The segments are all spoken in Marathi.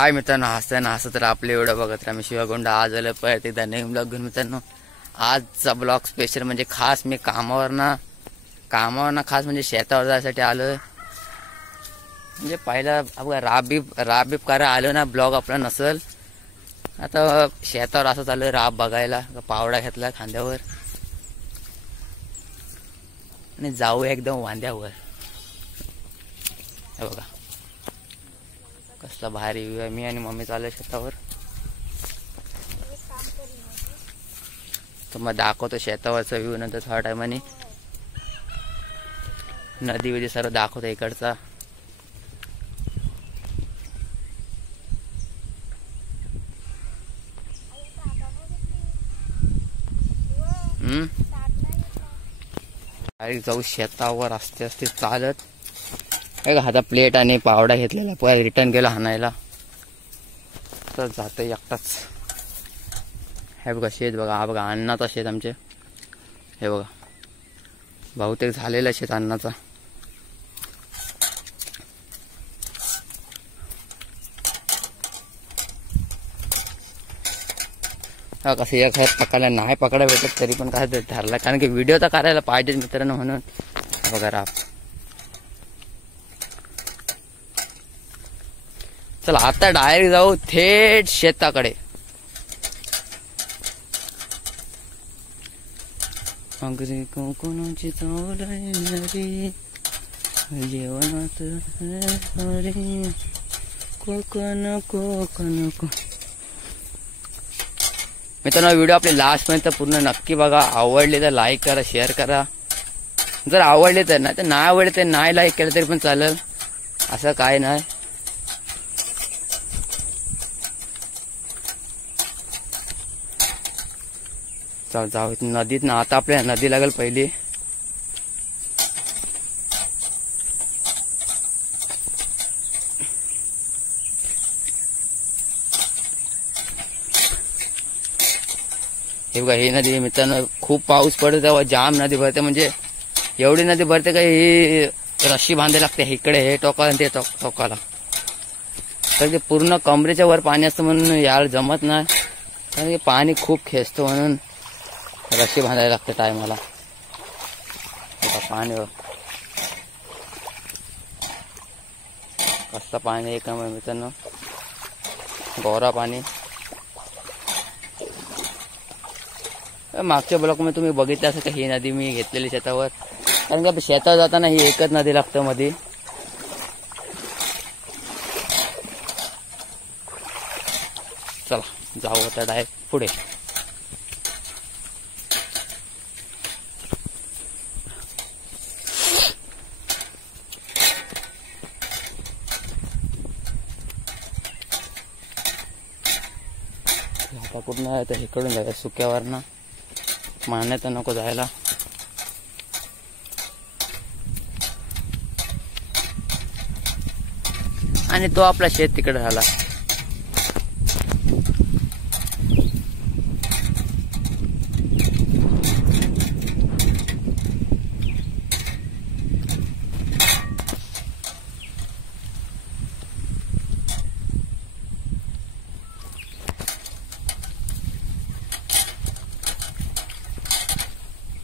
हाय मित्रांनो, हसताना हसत तर आपले एवढं बघत राहा. मी शिवागोंडा आज आलं परत एकदा नवीन ब्लॉग घेऊन. मित्रांनो, आजचा ब्लॉग स्पेशल म्हणजे खास मी कामावरनं खास म्हणजे शेतावर जायसाठी आलोय. म्हणजे पहिला बघा राबीब करा आलो ना, ब्लॉग आपला नसल. आता शेतावर असं चालू राब बघायला. पावडा घेतला खांद्यावर आणि जाऊ एकदम वांद्यावर. हे बघा कसला भारी व्ह्यू आहे. मी आणि मम्मी चालू शेतावर. तर मग दाखवतो शेतावरचा व्ह्यू नंतर थोड्या टायमाने. नदी विधी सर्व दाखवतो इकडचा. जाऊ शेतावर असते चालत. एक हाता प्लेट आणि पावडा घेतलेला, पुन्हा रिटर्न गेला हाणायला. तर जातं एकटाच. हे बघा शेत बघा, हा बघा अन्नाचा शेत आमचे. हे बघा बहुतेक झालेला शेत अन्नाचा. कसं एक पकडायला नाही पकडा भेटत तरी पण काय ठरला, कारण की व्हिडिओ तर करायला पाहिजेच मित्रांनो, म्हणून. बघा राप. चला आता डायरेक्ट जाऊ थेट शेताकडे. अगदी कोकणाची चौलरी जेवणात कोकण कोकण. मित्रांनो, व्हिडिओ आपले लास्ट पर्यंत पूर्ण नक्की बघा. आवडले तर लाईक करा, शेअर करा. जर आवडले तर, नाही तर नाही आवडले तर नाही लाईक केलं तरी पण चालेल, असं काय नाही. जाऊ नदीत ना. आता आपल्या नदी लागेल पहिली. हे बघा ही नदी मित्रांनो, खूप पाऊस पडतो तेव्हा जाम नदी भरते. म्हणजे एवढी नदी भरते का ही रस्सी बांधायला लागते इकडे हे टोकाला ते टोकाला. तर ते पूर्ण कमरेच्या वर पाणी असतं म्हणून यार जमत नाही, कारण की पाणी खूप खेचतो म्हणून रस्सी बांधायला लागते टायमाला. पाणी कसं पाणी एक नंबर मित्रांनो, गोरा पाणी. मागच्या ब्लॉकमध्ये तुम्ही बघितलं असं का ही नदी मी घेतलेली शेतावर, कारण की शेतावर जाताना ही एकच नदी लागतं मध्ये. चला जाऊ आता डायरेक्ट पुढे. आता कुठं आहे तर इकडून जायचं सुक्यावर ना, मान्यता नको जायला. आणि तो आपला शेत तिकडे झाला.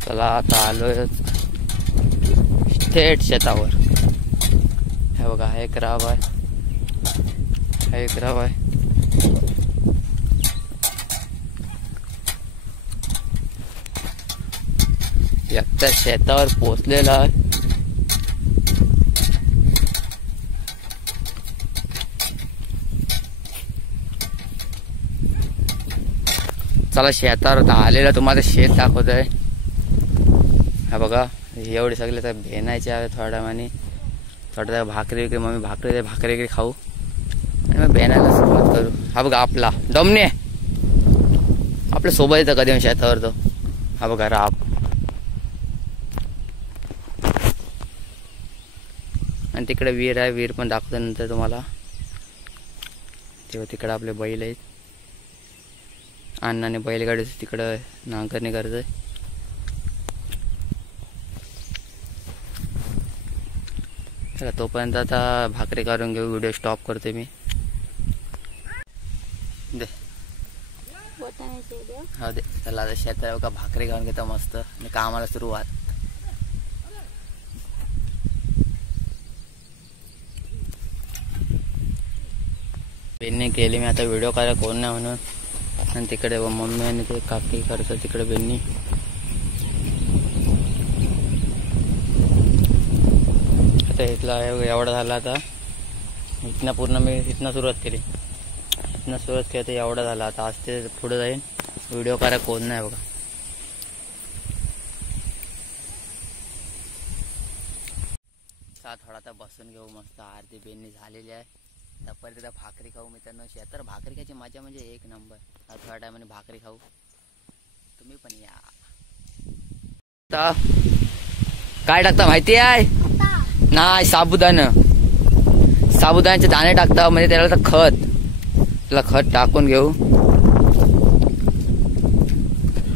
चला आता आलोय थेट शेतावर. हे बघा हा एक राब आहे, हा एक राब आहे. एकट्या शेतावर पोचलेला आहे. चला शेतावर आलेला तुम्हाला शेत दाखवतोय. हा बघा एवढे सगळे तर भेनायचे आहे. थोड्या माने थोड्या भाकरी वगैरे, मम्मी भाकरी वगैरे खाऊ आणि मग भेनायला सुरुवात करू. हा बघा आपला डमने आपल्या सोबत येतं कधी शेतावर तो. हा बघा राब. आणि तिकडे विहीर आहे, विहीर पण दाखवतो नंतर तुम्हाला. तेव्हा तिकडे आपले बैल आहेत. अण्णाने बैलगाडी तिकडं नांगरणी करतोय. चला तोपर्यंत आता भाकरी करून घेऊ, व्हिडिओ स्टॉप करते मी. दे हो दे. चला आता शेतात का भाकरी खाऊन घेतो मस्त आणि कामाला सुरुवात. बेनने केली. मी आता व्हिडिओ करायला कोण नाही म्हणून. आणि तिकडे मम्मी आणि ते काकी करतात तिकडे बेननी. आता इथला एवढा झाला. आता इथनं पूर्ण मी इथनं सुरुवात केली. इथनं सुरुवात केली तर एवढा झाला. आता आज ते पुढे जाईन. व्हिडिओ करायला कोण नाही बघा. थोडा आता बसून घेऊ मस्त. आरती बेननी झालेली आहे. परत एकदा भाकरी खाऊ मित्रांनो. शेतात भाकरी खायची मजा म्हणजे एक नंबर. थोड्या टायमाने भाकरी खाऊ. तुम्ही पण या. काय टाकता माहिती आहे? नाही, साबुदाण्याचे दाणे टाकता म्हणजे त्याला तर खत. त्याला खत टाकून घेऊ.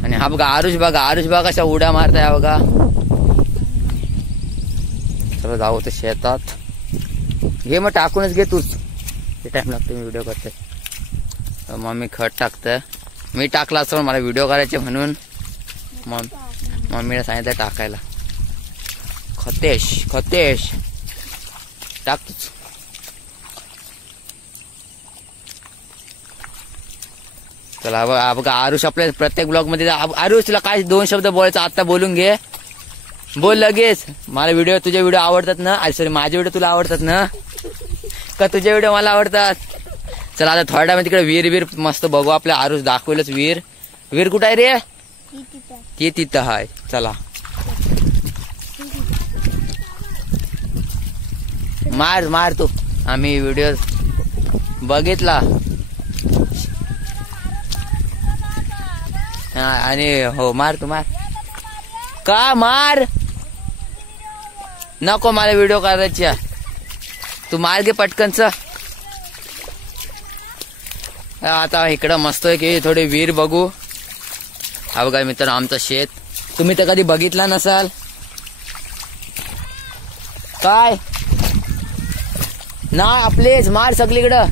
आणि हा बघा आरुष बघा कशा उड्या मारताय बघा. चला जाऊ तर शेतात. घे मग टाकूनच घे तूच. ते टाइम लागतो मी व्हिडिओ करते. मम्मी खत टाकतं. मी टाकला असं मला व्हिडिओ करायचे म्हणून मम्मीला सांगितलं टाकायला. खतेश टाकतोच. चला बघा आरुष आपल्या प्रत्येक ब्लॉग मध्ये. आरुष तुला काय 2 शब्द बोलायचं आता बोलून घे. बोल लगेच. मला तुझे व्हिडिओ आवडतात ना? सॉरी, माझे व्हिडिओ तुला आवडतात ना? का तुझे व्हिडिओ मला आवडतात? चला आता थोड्या वेळ तिकडे विहीर मस्त बघू. आपल्या आरुष दाखवलंच विहीर कुठं आहे रे? ती तिथं आहे. चला मार तू. आम्ही व्हिडिओ बघितला आणि हो मार तू मार. का मार नको मला व्हिडिओ करायची. तू मार घे पटकनच. आता इकडं मस्त आहे की थोडी विहीर बघू. हा बघा मित्रांनो आमचं शेत. तुम्ही तर कधी बघितला नसाल. काय ना आपलेच मार सगळीकडं.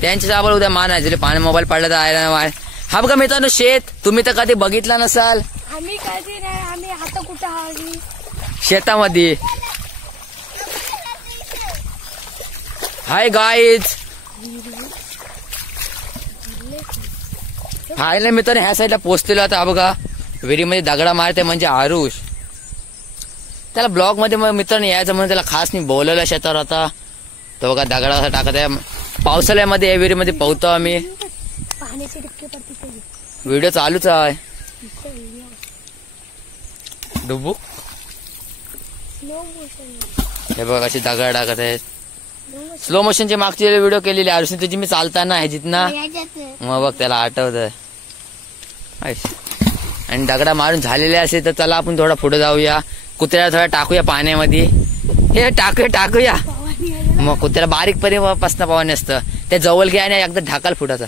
त्यांच्या जाबर उद्या मारायचे. पाणी मोबाईल पडला तर आयला मार. हा बघा मित्रांनो शेत. तुम्ही तर कधी बघितला नसाल. आम्ही कधी नाही. आम्ही आता कुठं आहोत? शेतामध्ये. Hi guys. हाय ना मित्रांनो ह्या साईडला पोचलेलो आता. हा बघा विहिरीमध्ये दगडा मारते म्हणजे आरुष. त्याला ब्लॉग मध्ये मित्रांनो यायचं म्हणून त्याला खास मी बोलवलं शेतावर. आता तो बघा दगडा असा टाकत आहे. पावसाळ्यामध्ये या विहिरीमध्ये पोहतो आम्ही. व्हिडिओ चालूच आहे. डुबू हे बघ अशी दगड टाकत आहेत. स्लो मोशनची मागची व्हिडिओ केलेली आरुषने तुझी मी चालताना आहे जितना. मग बघ त्याला आठवत. आणि दगडा मारून झालेले असेल तर चला आपण थोडा पुढे जाऊया. कुत्र्याला थोडा टाकूया पाण्यामध्ये. हे टाकूया. मग कुत्र्याला बारीक परीपासून पावाने असतं. त्या जवळ घ्या आणि एकदा ढाकाल फुटाचा.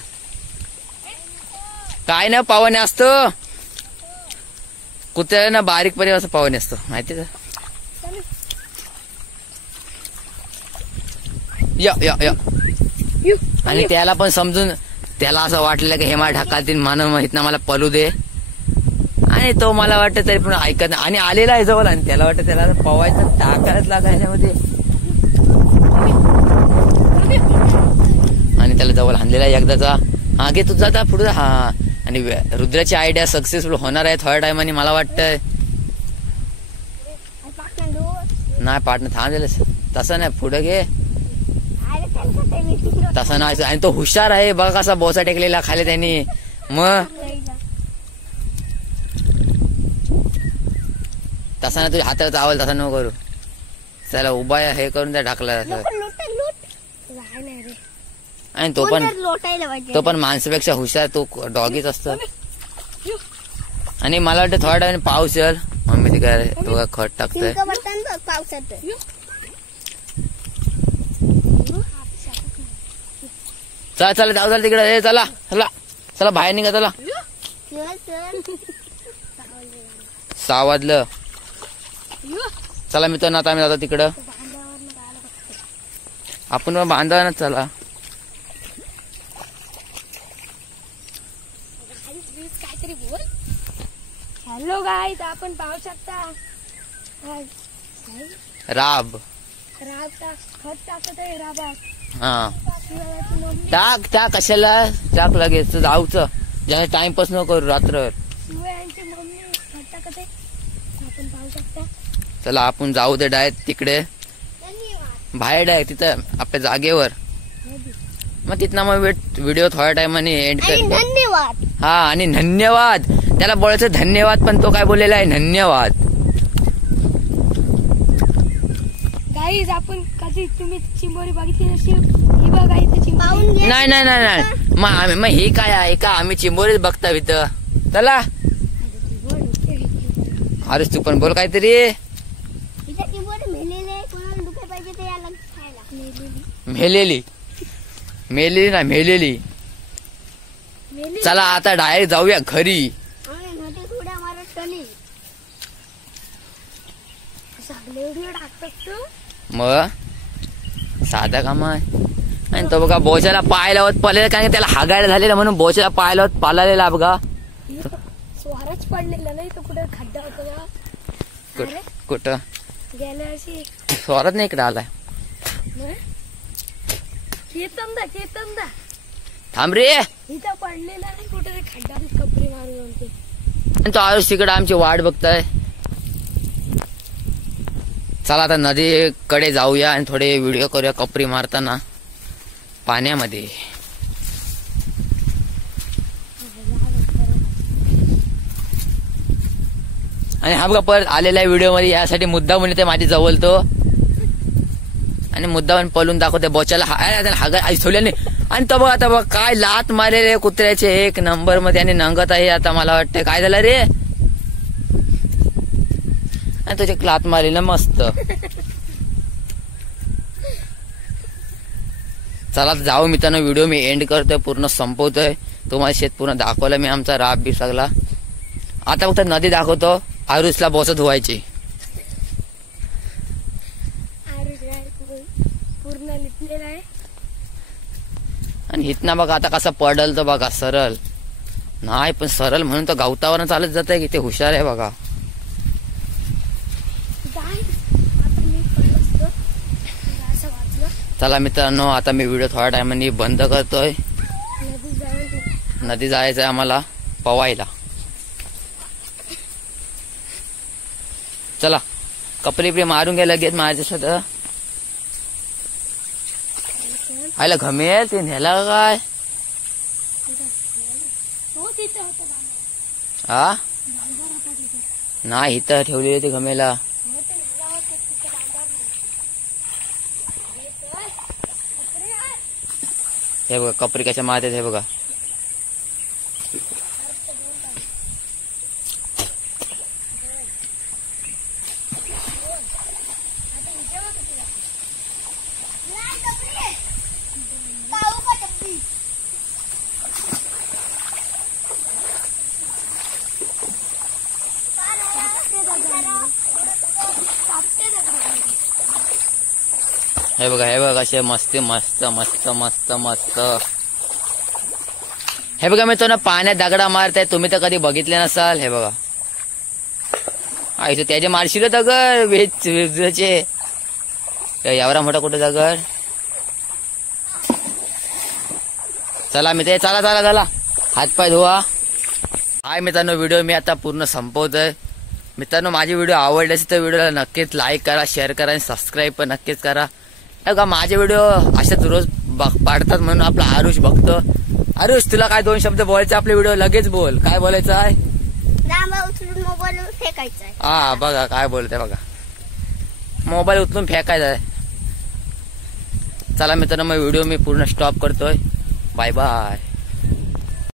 काय ना पावाने असतं कुत्र्याला ना बारीक परीपासून पावाने असतं माहिती का? या आणि त्याला पण समजून त्याला असं वाटलं की हे मला ढकालतील म्हणून माहित ना मला पलू दे. आणि तो मला वाटतं तरी पण ऐकत नाही. आणि आलेला आहे जवळ आणि त्याला वाटतं त्याला पवायचं टाकायच लागायच्यामध्ये. आणि त्याला जवळ आणलेला आहे एकदाचा. हा घे तुझा आता पुढे. हा आणि रुद्राची आयडिया सक्सेसफुल होणार आहे थोड्या टायमाने मला वाटतंय. नाही पार्टनर थांबलेलंच. तसं नाही पुढे घे. तसं नाही. आणि तो हुशार आहे बघा कसा बोसा टेकलेला खाली त्यांनी. मग तसा ना तुझ्या हाताला चावल तसा नको करू. त्याला उभा हे करून त्या ढाकला. आणि तो पण माणसापेक्षा हुशार. तो डॉगीच असतो. आणि मला वाटतं थोड्या वेळाने पाऊस येईल. मम्मी ती काय तो खत टाकतोय. चला जाऊ तिकडे. चला चला चला बाहेर निघा. चला 6 वाजलं. चला मित्रांनो आता आम्ही जातो तिकडं. आपण बांधावरच चला. हॅलो गाईज, आपण पाहू शकता राब खत टाकत आहे राबात. हा शिवाची मम्मी टाक कशाला टाक लगेच जाऊच ज्याने टाइमपास न करू रात्र. शिवाची मम्मी खत टाकत आहे, आपण पाहू शकता. चला आपण जाऊ दे डायरेक्ट तिकडे बाहेर डायरेक्ट तिथं आपल्या जागेवर. मग तिथनं मग व्हिडिओ थोड्या टाइमाने एंड कर. धन्यवाद. हा आणि धन्यवाद त्याला बोलायचं धन्यवाद, पण तो काय बोललेला आहे धन्यवाद. गाईज, आपण कधी तुम्ही चिंबोरी बघितली नसेल, ही बघा इथे चिंबोरी. नाही नाही नाही नाही मग हे काय आहे का आम्ही चिंबोरीच बघता इथं. चला अरे तू पण बोल काहीतरी. मेलेली मेलेली ना मेलेली. चला आता डायरेक्ट जाऊया घरी. मग साधा काम आहे. आणि तो बघा बोचाला पाय लावत पडलेला, कारण की त्याला हागायला झालेला म्हणून बोचाला पाय लावत पालालेला बघा. स्वरच पडलेला नाही तो, कुठे खड्डा होता कुठं गेल्या वर्षी. स्वरात नाही इकडे आलाय. केतनदा थांब रे. इथं पडलेला नाही कुठे खड्डा, कपडे मारून. आणि तो आयुष तिकडे आमची वाट बघताय. चला आता नदीकडे जाऊया आणि थोडे व्हिडिओ करूया कपरी मारताना पाण्यामध्ये. आणि हा बघा परत आलेला आहे व्हिडिओ मध्ये, यासाठी मुद्दा म्हणते माझी जवळ तो, आणि मुद्दा पण पळून दाखवते बोचाला हागा ठेवल्याने. आणि तो बघा आता बघा काय लात मारलेले कुत्र्याचे एक नंबर मध्ये, आणि नंगत आहे आता. मला वाटतं काय झालं रे, आणि तुझे लात मारली ना मस्त. चला जाऊ मित्रांनो, व्हिडिओ मी एंड करतोय, पूर्ण संपवतोय. तुम्हाला शेत पूर्ण दाखवलं मी, आमचा राब बी सगळा. आता फक्त नदी दाखवतो, आरुसला बोच धुवायची. पूर्ण लिपलेला आहे. आणि इथना बघा आता कसा पडल तो बघा, सरळ नाही पण सरळ म्हणून तो गवतावर चालत जात आहे. किती हुशार आहे बघा. चला मित्रांनो, आता मी व्हिडिओ थोड्या टायमाने बंद करतोय. नदी जायचंय आम्हाला पवायला. चला कपडे बिपडे मारून घ्या लगेच माझ्यासोबत. आयला घमेल ते नेला काय. हा नाही इथं ठेवलेले ते घमेला. हे बघा कपरी कशा मारतात हे बघा. हे बघा कसे मस्त मस्त मस्त मस्त मस्त. हे बघा मी तो ना पाण्यात दगडा मारताय, तुम्ही तर कधी बघितले नसाल. हे बघा त्याचे मारशील दगड वेजचे एवढा मोठा कुठे दगड. चला मित्र, चला चला चला हातपाय धुवा. हाय मित्रांनो, व्हिडिओ मी आता पूर्ण संपवतोय. मित्रांनो माझी व्हिडिओ आवडली असेल तर व्हिडिओला नक्कीच लाईक करा, शेअर करा आणि सबस्क्राईब पण नक्कीच करा. का माझे व्हिडिओ अशाच रोज पाडतात म्हणून आपला आरुष बघतो. आरुष तुला काय 2 शब्द बोलायचे आपले व्हिडिओ लगेच बोल. काय बोलायचं आहे. मोबाईल फेकायचा आहे. हा बघा काय बोलते बघा, मोबाईल उचलून फेकायचा आहे. चला मित्रांनो मग व्हिडिओ मी पूर्ण स्टॉप करतोय. Bye bye.